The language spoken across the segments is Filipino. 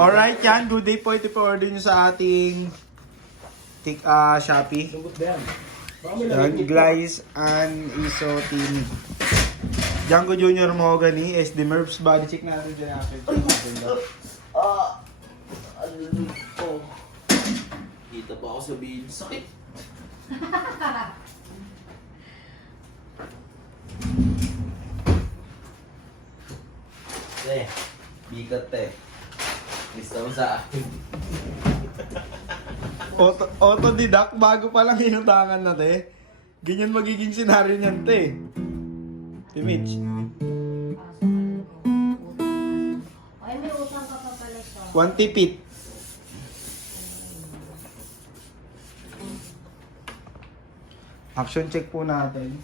Alright yan, good day po. Ito po order nyo sa ating Shopee. Yan, Glice and Iso Team. Django Junior Mahogany, SD Merps. Body check natin dyan after. Ano to? Kita ba ako sa video? Sakit! Bigat Lista mo sa akin. Autodidact, bago pa lang inutangan na te. Ganyan magiging senaryo niyan te. Image. Ay, may utang ka pa pala siya. 1 tipit. Action check po natin.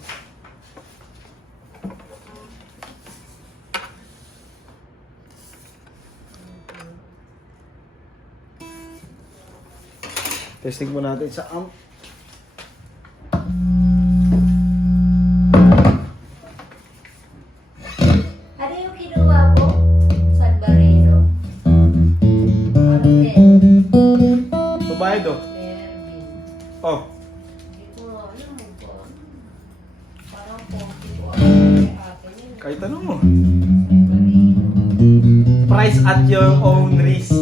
Testing po natin sa amp. Ano yung kinuha mo? San Barrero? Ano din? Babayad oh. Erwin. Oh. Hindi ko alam mo ba? Parang konti ko ako kay ate niya. Kahit ano mo. San Barrero. Price at your own risk.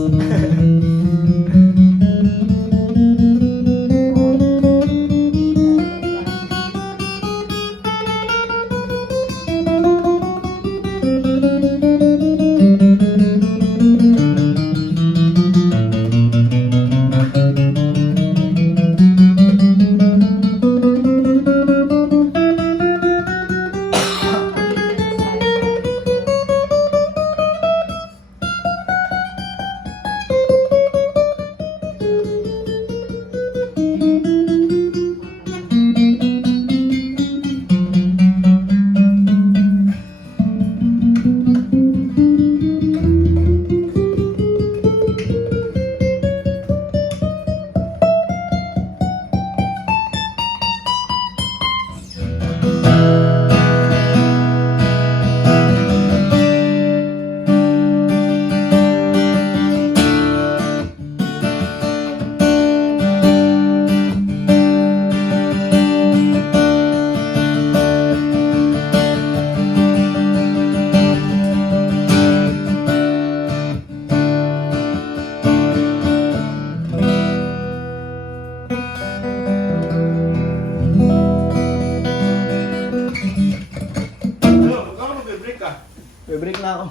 Be-break na ako.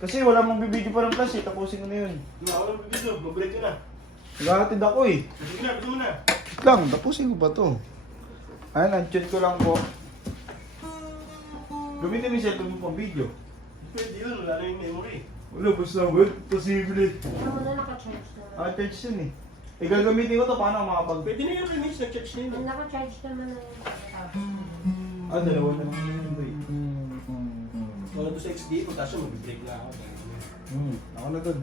Kasi wala mong bibidyo pa ng plus eh. Tapusin ko na yun. Hindi ako lang video, mag-break ka na. Naghahatid ako eh. Sige na, bigyan mo na. Wait lang, tapusin ko pa to. Ayan, uncheck ko lang po. Gamitin mo yung cellphone mo pang video. Pwede yun, wala na yung memory. Wala, basta good. Posible. Ano na naka-charge naman? Charge yun eh. Eh, gagamitin ko to, paano ako makapag... Pwede na yun, Remix, nag-charge na yun. Ang naka-charge naman na yung Dalawa na lang yun ba eh. Wala doon sa XD, pagka siya mag-break na ako. Ako na dun.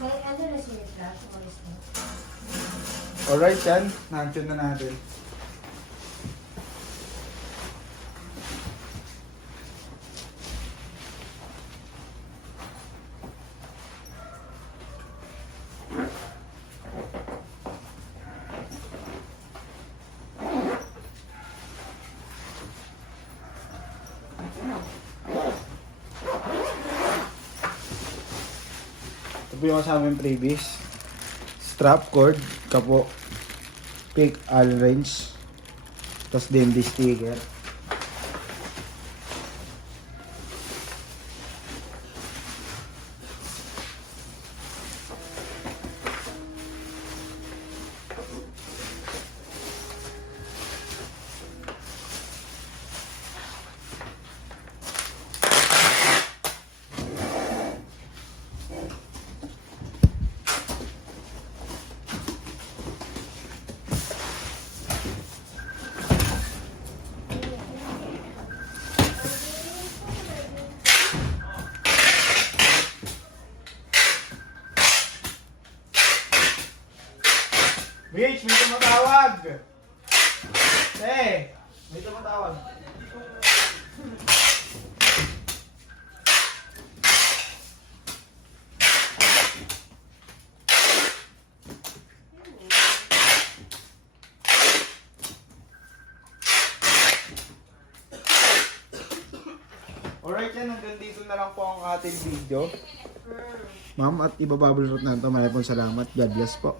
May ano na siya flash? Umalis na. Alright yan, na-uncheck na natin. Ito po yung kasama yung previous. Strap cord, kapo, pick all range, tapos din the sticker. Mitch, may tumatawag! May tumatawag. Alright yan, hanggang dito na lang po ang ating video. Ma'am, at ibababulot na ito. Maraming salamat. God bless po.